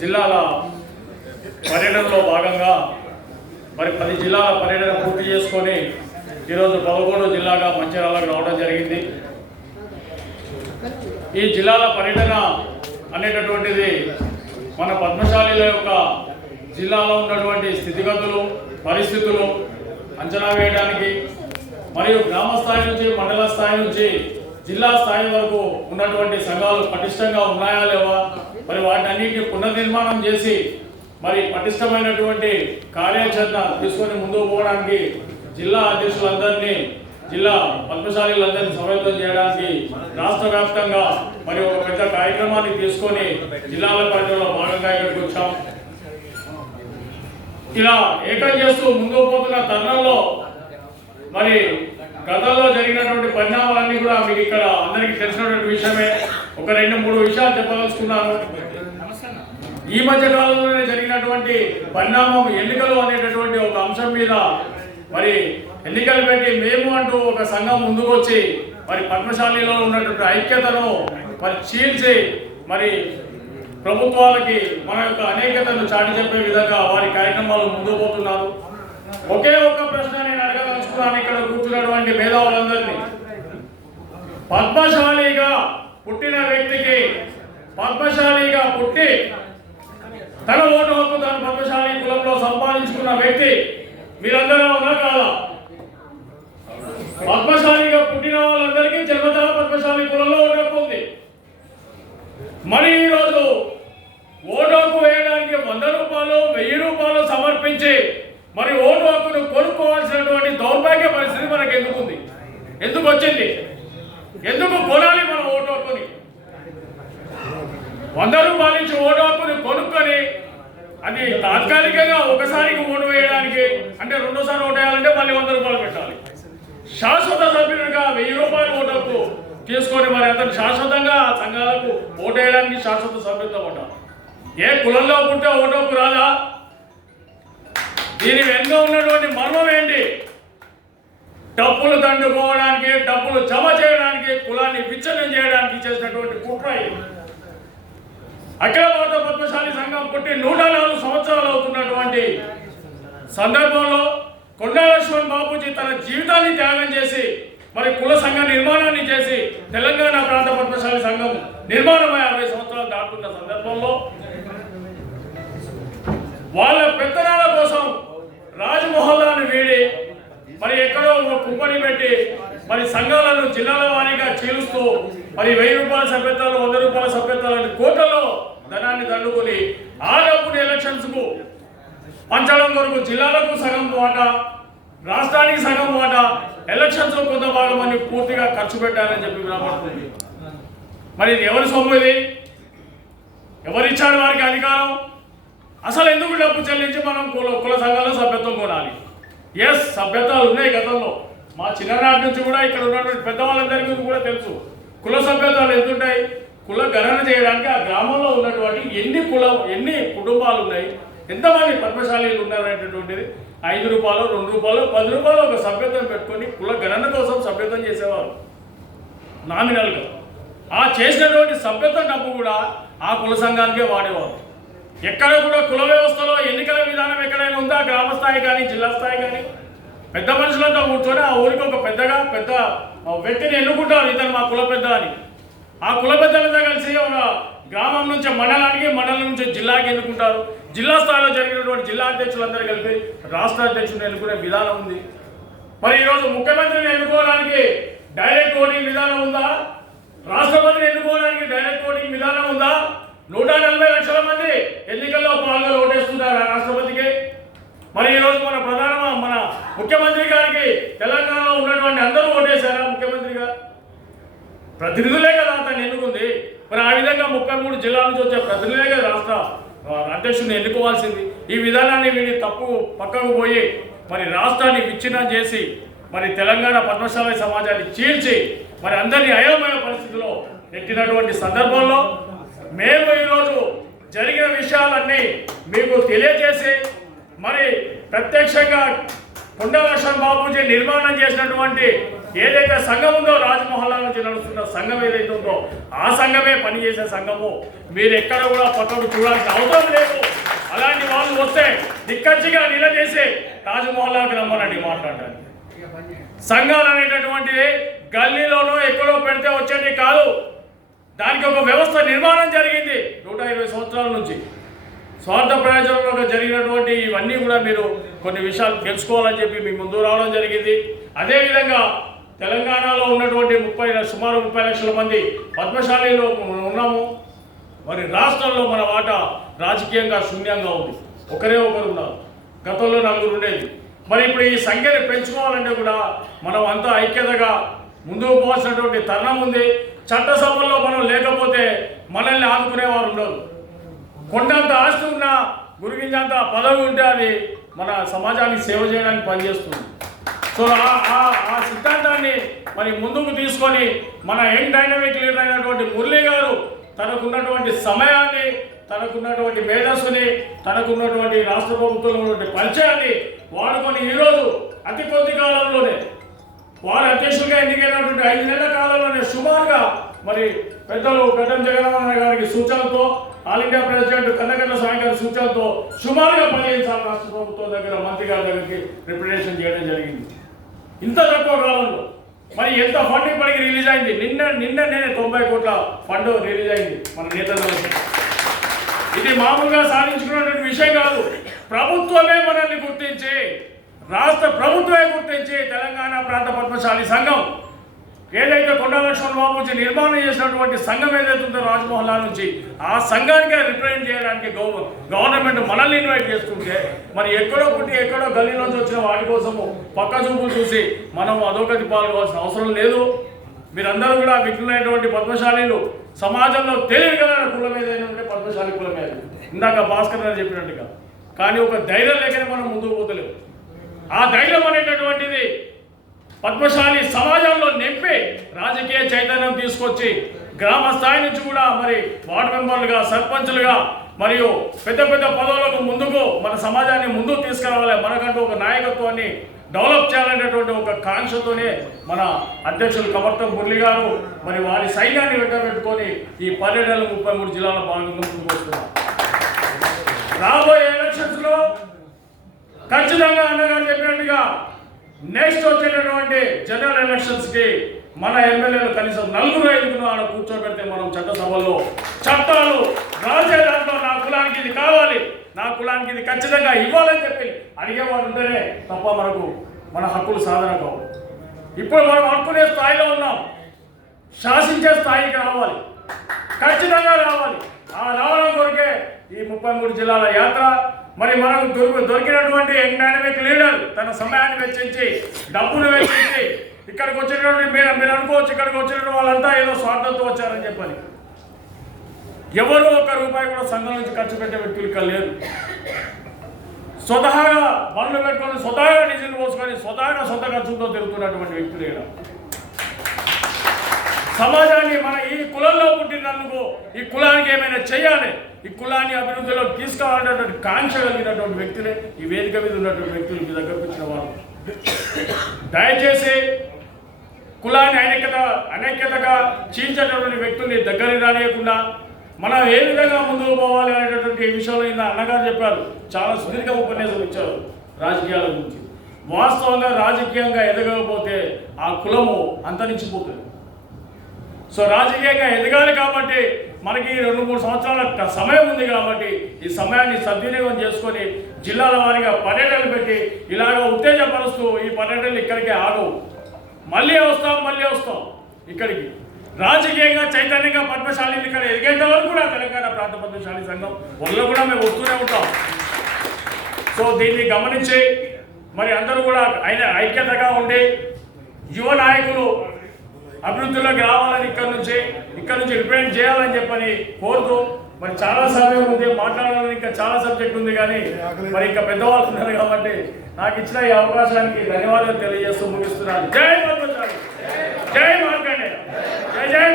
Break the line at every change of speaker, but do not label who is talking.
జిల్లాల పర్యటనలో భాగంగా మరి పది జిల్లాల పర్యటన పూర్తి చేసుకొని ఈరోజు పదకొండు జిల్లాగా మంచిర్యాలకు రావడం జరిగింది. ఈ జిల్లాల పర్యటన అనేటటువంటిది మన పద్మశాలిల యొక్క జిల్లాలో ఉన్నటువంటి స్థితిగతులు పరిస్థితులు అంచనా వేయడానికి మరియు గ్రామ స్థాయి నుంచి మండల స్థాయి నుంచి జిల్లా స్థాయి వరకు ఉన్నటువంటి సంఘాలు పటిష్టంగా ఉన్నాయా లేవా మరి వాటిని పునర్నిర్మాణం చేసి మరి పటిష్టమైనటువంటి కార్యాచరణ తీసుకొని ముందుకు పోవడానికి జిల్లా అధ్యక్షులందరినీ జిల్లా పద్మశాలీలందరినీ సమవేతం చేయడానికి రాష్ట్ర వ్యాప్తంగా మరి ఒక పెద్ద కార్యక్రమాన్ని తీసుకొని జిల్లాల పరిధిలో భాగంగా ఇక్కడికి వచ్చాం. ఇలా ఏకం చేస్తూ ముందుకు పోతున్న తరుణంలో మరి గతంలో జరిగినటువంటి పరిణామాలన్నీ కూడా మీకు ఇక్కడ అందరికీ తెలిసినటువంటి విషయమే. ఒక రెండు మూడు విషయాలు చెప్పదలుచుకున్నాను. ఈ మధ్య కాలంలోనే జరిగినటువంటి పరిణామం ఎన్నికలు అనేటటువంటి ఒక అంశం మీద మరి ఎన్నికలు పెట్టి మేము అంటూ ఒక సంఘం ముందుకొచ్చి మరి పద్మశాలిలో ఉన్నటువంటి ఐక్యతను మరి చీల్చి మరి ప్రభుత్వాలకి మన యొక్క అనేకతను చాటి చెప్పే విధంగా వారి కార్యక్రమాలు ముందు పోతున్నారు ఒకే ఒక్క ప్రశ్న నేను అడగదలుచుకున్నాను ఇక్కడ కూర్చున్నటువంటి మేధావులందరినీ. పద్మశాలిగా పుట్టిన వ్యక్తికి పద్మశాలిగా పుట్టి తన ఓటు హక్కు తన పద్మశాలి కులంలో సంపాదించుకున్న వ్యక్తి మీరందరూ ఉన్నా కాదా. పద్మశాలిగా పుట్టిన వాళ్ళందరికీ జన్మతల పద్మశాలి కులంలో ఓటు హక్కు ఉంది. మరి ఈరోజు ఓటు హక్కు వేయడానికి వంద రూపాయలు వెయ్యి రూపాయలు సమర్పించి మరి ఓటు హక్కును కొనుక్కోవాల్సినటువంటి దౌర్భాగ్య పరిస్థితి మనకు ఎందుకు ఉంది ఎందుకు వచ్చింది? ఎందుకు కొనాలి మనం ఓటు హక్కుని? వంద రూపాయల నుంచి ఓటు అది తాత్కాలికంగా ఒకసారికి ఓటు వేయడానికి అంటే రెండోసారి ఓటు వేయాలంటే మళ్ళీ వంద రూపాయలు పెట్టాలి. శాశ్వత సభ్యుడిగా వెయ్యి రూపాయలు ఓటు తీసుకొని మరి అతను శాశ్వతంగా ఆ సంఘాలకు ఓటు వేయడానికి శాశ్వత సభ్యులతో ఉంటాం ఏ కులంలో పుట్టే ఓటు రాదా? దీని వెనుక ఉన్నటువంటి మర్మం ఏంటి? డబ్బులు దండుకోవడానికి డబ్బులు జమ చేయడానికి కులాన్ని విచ్ఛిన్నం చేయడానికి చేసినటువంటి కుట్ర అఖిల భారత పద్మశాలి సంఘం పుట్టి నూట నాలుగు సంవత్సరాలు అవుతున్నటువంటి సందర్భంలో కొండా లక్ష్మణ్ బాబుజీ తన జీవితాన్ని త్యాగం చేసి మరి కుల సంఘ నిర్మాణాన్ని చేసి తెలంగాణ ప్రాంత పద్మశాలి సంఘం నిర్మాణమై అరవై సంవత్సరాలు దాటుతున్న సందర్భంలో వాళ్ళ పెత్తనాల కోసం రాజమహల్లాను వీడి మరి ఎక్కడో ఒక కుప్పని పెట్టి మరి సంఘాలను జిల్లాల వారీగా చీలుస్తూ మరి వెయ్యి రూపాయల సభ్యత్వాలు వంద రూపాయల సభ్యత్వాలని కోటలో ధనాన్ని దండుకొని ఆ డబ్బుని ఎలక్షన్స్కు పంచడం కొరకు జిల్లాలకు సగం వాటా రాష్ట్రానికి సగం వాటా ఎలక్షన్స్ కొంత భాగం అని పూర్తిగా ఖర్చు పెట్టాలని చెప్పి వినపడుతుంది. మరి ఇది ఎవరి సొమ్ము ఇది? ఎవరిచ్చాడు వారికి అధికారం? అసలు ఎందుకు డబ్బు చెల్లించి మనం కుల కుల సంఘాల్లో సభ్యత్వం కొనాలి? ఎస్ సభ్యత్వాలు ఉన్నాయి గతంలో. మా చిన్ననాటి నుంచి కూడా ఇక్కడ ఉన్నటువంటి పెద్దవాళ్ళందరికీ కూడా తెలుసు. కుల సభ్యత్వాలు ఎంతుంటాయి? కుల గణన చేయడానికి ఆ గ్రామంలో ఉన్నటువంటి ఎన్ని కులం ఎన్ని కుటుంబాలు ఉన్నాయి ఎంతమంది పద్మశాలీలు ఉన్నారనేటటువంటిది ఐదు రూపాయలు రెండు రూపాయలు పది రూపాయలు ఒక సభ్యత్వం పెట్టుకొని కుల గణన కోసం సభ్యత్వం చేసేవారు నామినల్గా. ఆ చేసినటువంటి సభ్యత్వ డబ్బు కూడా ఆ కుల సంఘానికే వాడేవారు ఎక్కడ కూడా కుల వ్యవస్థలో ఎన్నికల విధానం ఎక్కడైనా ఉందా? గ్రామ స్థాయి కానీ జిల్లా స్థాయి కానీ? పెద్ద మనుషులతో కూర్చొని ఆ ఊరికి ఒక పెద్దగా పెద్ద వ్యక్తిని ఎన్నుకుంటారు ఇతను మా కుల పెద్ద అని. ఆ కుల పెద్దలతో కలిసి ఒక గ్రామం నుంచి మండలానికి మండలం నుంచి జిల్లాకి ఎన్నుకుంటారు. జిల్లా స్థాయిలో జరిగినటువంటి జిల్లా అధ్యక్షులందరూ కలిపి రాష్ట్ర అధ్యక్షులను ఎన్నుకునే విధానం ఉంది. మరి ఈరోజు ముఖ్యమంత్రిని ఎన్నుకోవడానికి డైరెక్ట్ ఓటింగ్ విధానం ఉందా? రాష్ట్రపతిని ఎన్నుకోవడానికి డైరెక్ట్ ఓటింగ్ విధానం ఉందా? నూట నలభై లక్షల మంది ఎన్నికల్లో పాల్గొని ఓటేస్తున్నారు రాష్ట్రపతికి? మరి ఈరోజు మన ప్రధాన మన ముఖ్యమంత్రి గారికి తెలంగాణలో ఉన్నటువంటి అందరూ ఓటేశారా ముఖ్యమంత్రి గారు ప్రతినిధులే కదా అతన్ని ఎన్నుకుంది. మరి ఆ విధంగా ముప్పై మూడు జిల్లాల నుంచి వచ్చే ప్రతినిధులే కదా రాష్ట్ర అధ్యక్షుడిని ఎన్నుకోవాల్సింది. ఈ విధానాన్ని వీడి తప్పు పక్కకు పోయి మరి రాష్ట్రాన్ని విచ్ఛిన్నం చేసి మరి తెలంగాణ పద్మశాల సమాజాన్ని చీల్చి మరి అందరినీ అయోమయ పరిస్థితిలో ఎట్టినటువంటి సందర్భంలో మేము ఈరోజు జరిగిన విషయాలన్నీ మీకు తెలియజేసి మరి ప్రత్యక్షంగా కొండ లక్ష్మణ్ బాబుజీ నిర్మాణం చేసినటువంటి ఏదైతే సంఘం ఉందో రాజమహల్లా నుంచి నడుస్తున్న సంఘం ఏదైతే ఉందో ఆ సంఘమే పనిచేసే సంఘము. మీరు ఎక్కడ కూడా పట్టడు చూడాల్సిన అవసరం లేదు. అలాంటి వాళ్ళు వస్తే దిక్కచ్చిగా నిలదీసి రాజమహల్లాకి రమ్మనండి మాట్లాడడానికి. సంఘాలు అనేటటువంటిది గల్లీలోనో ఎక్కడో పెడితే వచ్చేది కాదు. దానికి ఒక వ్యవస్థ నిర్మాణం జరిగింది నూట ఇరవై సంవత్సరాల నుంచి. స్వార్థ ప్రయోజనంలో జరిగినటువంటి ఇవన్నీ కూడా మీరు కొన్ని విషయాలు తెలుసుకోవాలని చెప్పి మీ ముందు రావడం జరిగింది. అదేవిధంగా తెలంగాణలో ఉన్నటువంటి ముప్పై సుమారు ముప్పై లక్షల మంది పద్మశాలిలో ఉన్నాము. మరి రాష్ట్రంలో మన వాట రాజకీయంగా శూన్యంగా ఉంది. ఒకరే ఒకరు ఉన్నారు. గతంలో నలుగురు ఉండేది. మరి ఇప్పుడు ఈ సంఖ్యని పెంచుకోవాలంటే కూడా మనం అంతా ఐక్యతగా ముందుకు పోవాల్సినటువంటి తరుణం ఉంది. చట్టసభల్లో మనం లేకపోతే మనల్ని ఆదుకునేవారు ఉండరు. కొండంత ఆస్తి ఉన్న గురిగింజంత పదవి ఉంటే అది మన సమాజానికి సేవ చేయడానికి పనిచేస్తుంది. సో ఆ- ఆ- ఆ సిద్ధాంతాన్ని మరి ముందుకు తీసుకొని మన యంగ్ డైనమిక్ లీడర్ అయినటువంటి మురళి గారు తనకున్నటువంటి సమయాన్ని తనకున్నటువంటి మేధస్సుని తనకున్నటువంటి రాష్ట్ర ప్రభుత్వంలో ఉన్నటువంటి పరిచయాన్ని వాడుకొని ఈరోజు అతి కొద్ది కాలంలోనే వారు అధ్యక్షులుగా ఎన్నికైనటువంటి ఐదు నెలల కాలంలోనే సుమారుగా మరి పెద్దలు గడ్డం జగన్మోహన్ గారికి సూచనలతో all India president Kannagadda Swamy గారి సూచనలతో సుమారుగా పదిహేను సార్లు రాష్ట్ర ప్రభుత్వం దగ్గర మంత్రి గారి దగ్గరికి రిప్రజెంటేషన్ చేయడం జరిగింది. ఇంత తక్కువ కాలంలో. మరి ఎంత ఫండ్ ఇప్పటికి రిలీజ్ అయింది? నిన్న నిన్న నేనే తొంభై కోట్ల ఫండ్ రిలీజ్ అయింది మన నేతల ఇది మామూలుగా సాధించుకున్నటువంటి విషయం కాదు. ప్రభుత్వమే మనల్ని గుర్తించి రాష్ట్ర ప్రభుత్వమే గుర్తించి తెలంగాణ ప్రాంత పద్మశాలి సంఘం ఏదైతే కొండా లక్ష్మణరావు నుంచి నిర్మాణం చేసినటువంటి సంఘం ఏదైతే ఉందో రాజ్మోహన్ లాల్ నుంచి ఆ సంఘానికి రిప్రజెంట్ చేయడానికి గవ గవర్నమెంట్ మనల్ని ఇన్వైట్ చేస్తుంటే మరి ఎక్కడో పుట్టి ఎక్కడో గల్లీలోంచి వచ్చిన వాటి కోసము పక్క చూపులు చూసి మనం అదొకటి పాల్గొవాల్సిన అవసరం లేదు. మీరందరూ కూడా విఘ్నులైనటువంటి పద్మశాలీలు సమాజంలో తెలియగల కులం ఏదైనా ఉంటే పద్మశాలి కులమే మీద ఇందాక భాస్కర్ గారు చెప్పినట్టుగా. కానీ ఒక ధైర్యం లేకనే మనం ముందుకు పోతలేము ఆ ధైర్యం అనేటటువంటిది పద్మశాలి సమాజంలో నింపి రాజకీయ చైతన్యం తీసుకొచ్చి గ్రామ స్థాయి నుంచి కూడా మరి వార్డు మెంబర్లుగా సర్పంచ్లుగా మరియు పెద్ద పెద్ద పదవులకు ముందుకు మన సమాజాన్ని ముందుకు తీసుకురావాలి. మనకంటూ ఒక నాయకత్వాన్ని డెవలప్ చేయాలనేటువంటి ఒక కాంక్షతోనే మన అధ్యక్షులు కమర్తం మురళి గారు మరి వారి సైన్యాన్ని వెంటబెట్టుకొని ఈ పన్నెండు ముప్పై మూడు జిల్లాల భాగంగా ముందుకు వస్తున్నారు. రాబోయే ఎలక్షన్స్లో ఖచ్చితంగా అన్నగారు చెప్పినట్టుగా నెక్స్ట్ వచ్చేటటువంటి జనరల్ ఎలక్షన్స్కి మన ఎమ్మెల్యేలు కనీసం నలుగురు ఐదుగురు ఆడ కూర్చోబెడితే మనం చట్టసభలో చట్టాలు రాజే దాంట్లో నా కులానికి ఇది కావాలి నా కులానికి ఇది ఖచ్చితంగా ఇవ్వాలని చెప్పి అడిగేవాడు ఉంటేనే తప్ప మనకు మన హక్కులు సాధన కావు. ఇప్పుడు మనం అనుకునే స్థాయిలో ఉన్నాం. శాసించే స్థాయికి రావాలి. ఖచ్చితంగా రావాలి. ఆ రావడం కొరకే ఈ ముప్పై మూడు జిల్లాల యాత్ర మరి మనకు దొరికి దొరికినటువంటి యంగ్ డైనమిక్ లీడర్ తన సమయాన్ని వెచ్చించి డబ్బులు వెచ్చించి ఇక్కడికి వచ్చినటువంటి మీరు మీరు అనుకోవచ్చు ఇక్కడికి వచ్చినటువంటి వాళ్ళంతా ఏదో స్వార్థంతో వచ్చారని చెప్పని. ఎవరు ఒక్క రూపాయి కూడా సంఘం నుంచి ఖర్చు పెట్టే వ్యక్తులు ఇక్కడ లేరు. స్వతహాగా బండ్లు పెట్టుకొని స్వతహాగా డీజిల్ పోసుకొని స్వతహాగా సొంత ఖర్చుతో తిరుగుతున్నటువంటి వ్యక్తులు ఇక్కడ. సమాజాన్ని మన ఈ కులంలో పుట్టినందుకు ఈ కులానికి ఏమైనా చేయాలి? ఈ కులాన్ని అభివృద్ధిలో తీసుకురావాలనేటువంటి కాంక్ష కలిగినటువంటి వ్యక్తులే ఈ వేదిక మీద ఉన్నటువంటి వ్యక్తులు మీ దగ్గరకు వచ్చిన వాళ్ళు. దయచేసి కులాన్ని అనేకత అనేకతగా చీల్చేటటువంటి వ్యక్తుల్ని దగ్గరికి రానియకుండా మనం ఏ విధంగా ముందుకు పోవాలి అనేటటువంటి విషయంలో ఇంత అన్నగారు చెప్పారు. చాలా సుదీర్ఘ ఉపన్యాసం ఇచ్చారు రాజకీయాల గురించి. వాస్తవంగా రాజకీయంగా ఎదగకపోతే ఆ కులము అంతరించిపోతుంది. సో రాజకీయంగా ఎదగాలి కాబట్టి మనకి రెండు మూడు సంవత్సరాల సమయం ఉంది కాబట్టి ఈ సమయాన్ని సద్వినియోగం చేసుకొని జిల్లాల వారీగా పర్యటనలు పెట్టి ఇలాగ ఉత్తేజపరుస్తూ ఈ పర్యటనలు ఇక్కడికే ఆగవు మళ్ళీ వస్తాం మళ్ళీ వస్తాం ఇక్కడికి. రాజకీయంగా చైతన్యంగా పద్మశాలిని ఇక్కడ ఎదిగేంత వరకు కూడా తెలంగాణ ప్రాంత పద్మశాలి సంఘం వల్ల కూడా మేము వస్తూనే ఉంటాం. సో దీన్ని గమనించి మరి అందరూ కూడా ఐ- ఐక్యతగా ఉండి యువ నాయకులు అభివృద్ధిలోకి రావాలని ఇక్కడ నుంచి ఇక్కడ నుంచి రిప్రజెంట్ చేయాలని చెప్పని కోరుతూ మరి చాలా సమయం ఉంది మాట్లాడాలని ఇంకా చాలా సబ్జెక్ట్ ఉంది కానీ మరి ఇంకా పెద్దవాళ్ళు ఉన్నారు కాబట్టి నాకు ఇచ్చిన ఈ అవకాశానికి ధన్యవాదాలు తెలియజేస్తూ ముగిస్తున్నాను. జై మార్కండే జై జై జై